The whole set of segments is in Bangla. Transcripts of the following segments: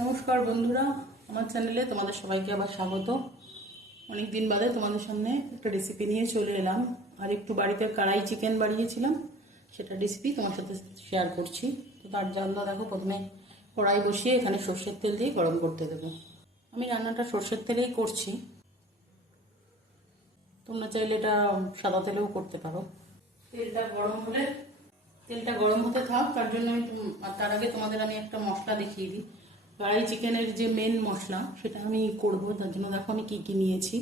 নমস্কার বন্ধুরা, আমার চ্যানেলে তোমাদের সবাইকে আবার স্বাগত। অনেক দিন বাদে তোমাদের সামনে একটা রেসিপি নিয়ে চলে এলাম। আর একটু বাড়িতে কড়াই চিকেন বানিয়েছিলাম, সেটা রেসিপি তোমার সাথে শেয়ার করছি। তো তার জন্য দেখো, প্রথমে কড়াই বসিয়ে এখানে সর্ষের তেল দিয়ে গরম করতে দেবো। আমি রান্নাটা সর্ষের তেলেই করছি, তোমরা চাইলে এটা সাদা তেলেও করতে পারো। তেলটা গরম হতে থাক, তার জন্য তার আগে তোমাদের আমি একটা মশলা দেখিয়ে দিই। কড়াই চিকেনের যে মেন মশলা সেটা আমি করব। তার জন্য দেখো আমি কি কি নিয়েছি।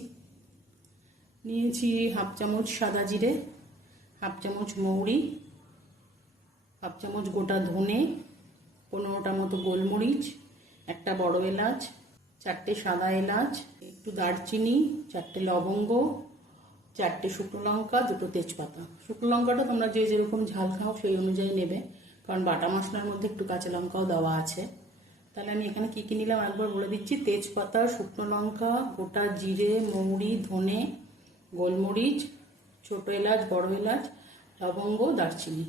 হাফ চামচ সাদা জিরে, হাফ চামচ মৌরি, হাফ চামচ গোটা ধনে, 15টা মতো গোলমরিচ, একটা বড় এলাচ, 4টে সাদা এলাচ, একটু দারচিনি, 4টে লবঙ্গ, 4টে শুকনো লঙ্কা, 2টো তেজপাতা। শুকনো লঙ্কাটা তোমরা যে যেরকম ঝাল খাও সেই অনুযায়ী নেবে, কারণ বাটা মশলার মধ্যে একটু কাঁচা লঙ্কাও দেওয়া আছে। তাহলে আমি এখানে কি কি নিলাম একবার বলে দিচ্ছি। তেজপাতা, শুকনো লঙ্কা, গোটা জিরে, মৌরি, ধনে, গোলমরিচ, ছোটো এলাচ, বড় এলাচ, লবঙ্গ, দারচিনি,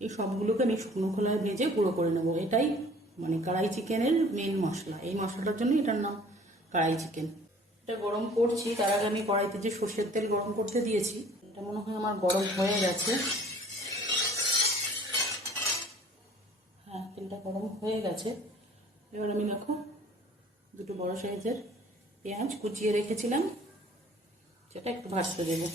এই সবগুলোকে আমি শুকনো খোলায় ভেজে গুঁড়ো করে নেবো। এটাই মানে কড়াই চিকেনের মেন মশলা। এই মশলাটার জন্য এটার নাম কড়াই চিকেন। এটা গরম করছি, তার আগে আমি কড়াইতে যে সর্ষের তেল গরম করতে দিয়েছি, এটা মনে হয় আমার গরম হয়ে গেছে। হ্যাঁ, তেলটা গরম হয়ে গেছে। এবার আমি দেখো 2টো বড় সাইজের পেঁয়াজ কুচিয়ে রেখেছিলাম, সেটা একটু ভাজতে দেবো।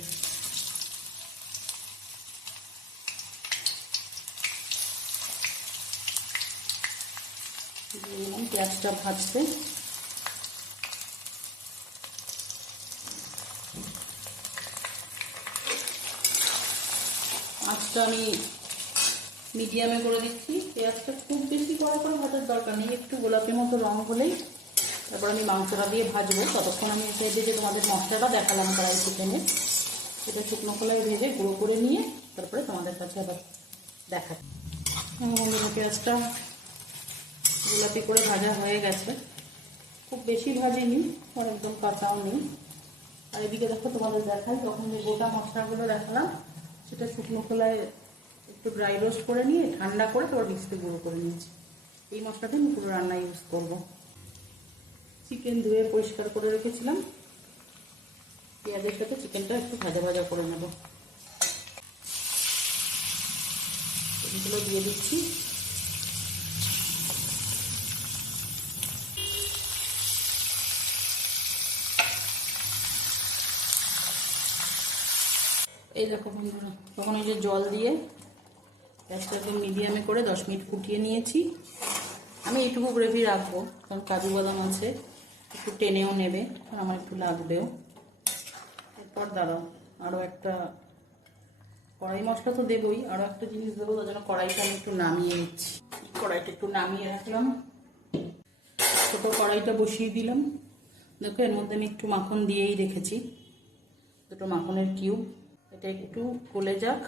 পেঁয়াজটা ভাজতে আঁচটা আমি মিডিয়ামে করে দিচ্ছি। পেঁয়াজটা খুব বেশি কড়া করে ভাজার দরকার নেই, একটু গোলাপি মতো রং হলেই তারপর আমি মাংসটা দিয়ে ভাজবো। ততক্ষণ আমি এসে যে তোমাদের মশলাটা দেখালাম কড়াই চিকেনে, সেটা শুকনো খোলায় ভেজে গুঁড়ো করে নিয়ে তারপরে তোমাদের কাছে আবার দেখাচ্ছি। পেঁয়াজটা গোলাপি করে ভাজা হয়ে গেছে, খুব বেশি ভাজিনি, আর একদম কাঁচাও নেই। আর এদিকে দেখো তোমাদের দেখাই, তখন যে গোটা মশলাগুলো দেখালাম সেটা শুকনো খোলায় একটু ড্রাই রোস্ট করে নিয়ে ঠান্ডা করে তারপর মিক্সিতে গুঁড়ো করে নিয়েছি। এই মশলাটা আমি পুরো রান্নায় ইউজ করবো। চিকেন ধুয়ে পরিষ্কার করে রেখেছিলাম, পেঁয়াজের সাথে চিকেনটা একটু ভাজা ভাজা করে নেব। এগুলো দিয়ে দিচ্ছি। এই দেখো বন্ধুরা, তখন এই যে জল দিয়ে গ্যাসটাকে মিডিয়ামে করে 10 মিনিট ফুটিয়ে নিয়েছি। আমি এইটুকু গ্রেভি রাখবো, কারণ কাজু বাদাম আছে, একটু টেনেও নেবে, আর আমার একটু লাগবেও। এরপর দাঁড়াও, আরও একটা কড়াই মশলা তো দেবই, আরও একটা জিনিস দেবো। তার জন্য কড়াইটা আমি একটু নামিয়ে নিচ্ছি। কড়াইটা একটু নামিয়ে রাখলাম, ছোটো কড়াইটা বসিয়ে দিলাম। দেখো, এর মধ্যে আমি একটু মাখন দিয়েই রেখেছি, 2টো মাখনের কিউব। এটা একটু গলে যাক।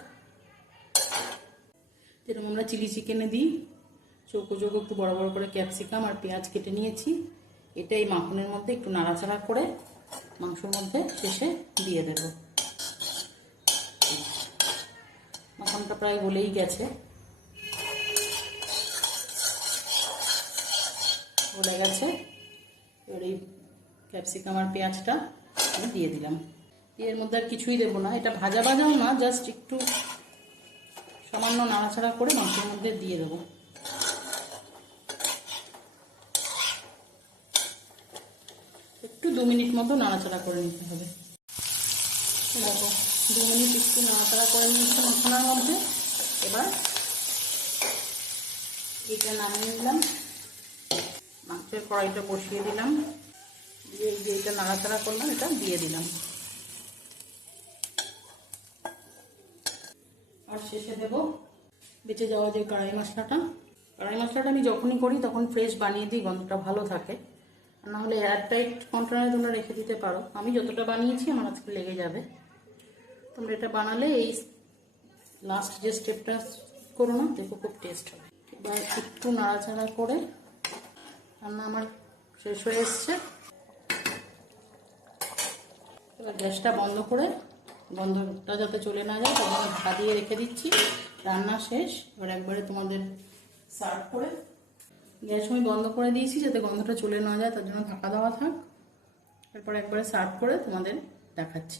যেরকম আমরা চিলি চিকেনে দিই, চৌকো চৌকো একটু বড় বড় করে ক্যাপসিকাম আর পেঁয়াজ কেটে নিয়েছি। এটা এই মাখনের মধ্যে একটু নাড়াচাড়া করে মাংসের মধ্যে শেষে দিয়ে দেব। মাখনটা প্রায় গলেই গেছে, গলে গেছে। এবার এই ক্যাপসিকাম আর পেঁয়াজটা আমি দিয়ে দিলাম। এর মধ্যে আর কিছুই দেবো না, এটা ভাজা ভাজাও না, জাস্ট একটু সামান্য নাড়াচাড়া করে মাংসের মধ্যে দিয়ে দেবো। একটু 2 মিনিট মতো নাড়াচাড়া করে নিতে হবে। দেখো, 2 মিনিট একটু নাড়াচাড়া করে নিয়েছি মশলার মধ্যে। এবার এটা নামিয়ে নিলাম, মাংসের কড়াইটা বসিয়ে দিলাম, দিয়ে এই যে এটা নাড়াচাড়া করলাম এটা দিয়ে দিলাম। আর শেষে দেবো বেঁচে যাওয়া যে কড়াই মশলাটা। কড়াই মশলাটা আমি যখনই করি তখন ফ্রেশ বানিয়ে দিই, গন্ধটা ভালো থাকে। আর নাহলে এয়ারটাইট কন্টেনারে তোমরা রেখে দিতে পারো। আমি যতটা বানিয়েছি আমার আজকে লেগে যাবে। তোমরা এটা বানালে এই লাস্ট যে স্টেপটা করো না, দেখো খুব টেস্ট হবে। এবার একটু নাড়াচাড়া করে রান্না আমার শেষ হয়ে এসছে। এবার গ্যাসটা বন্ধ করে, গন্ধটা যাতে চলে না যায় তখন ঢাকা দিয়ে রেখে দিচ্ছি। রান্না শেষ। এবার একবারে তোমাদের সার্ভ করে গ্যাস আমি বন্ধ করে দিয়েছি যাতে গন্ধটা চলে না যায়, তার জন্য ঢাকা দেওয়া থাক। এরপর একবারে সার্ভ করে তোমাদের দেখাচ্ছি।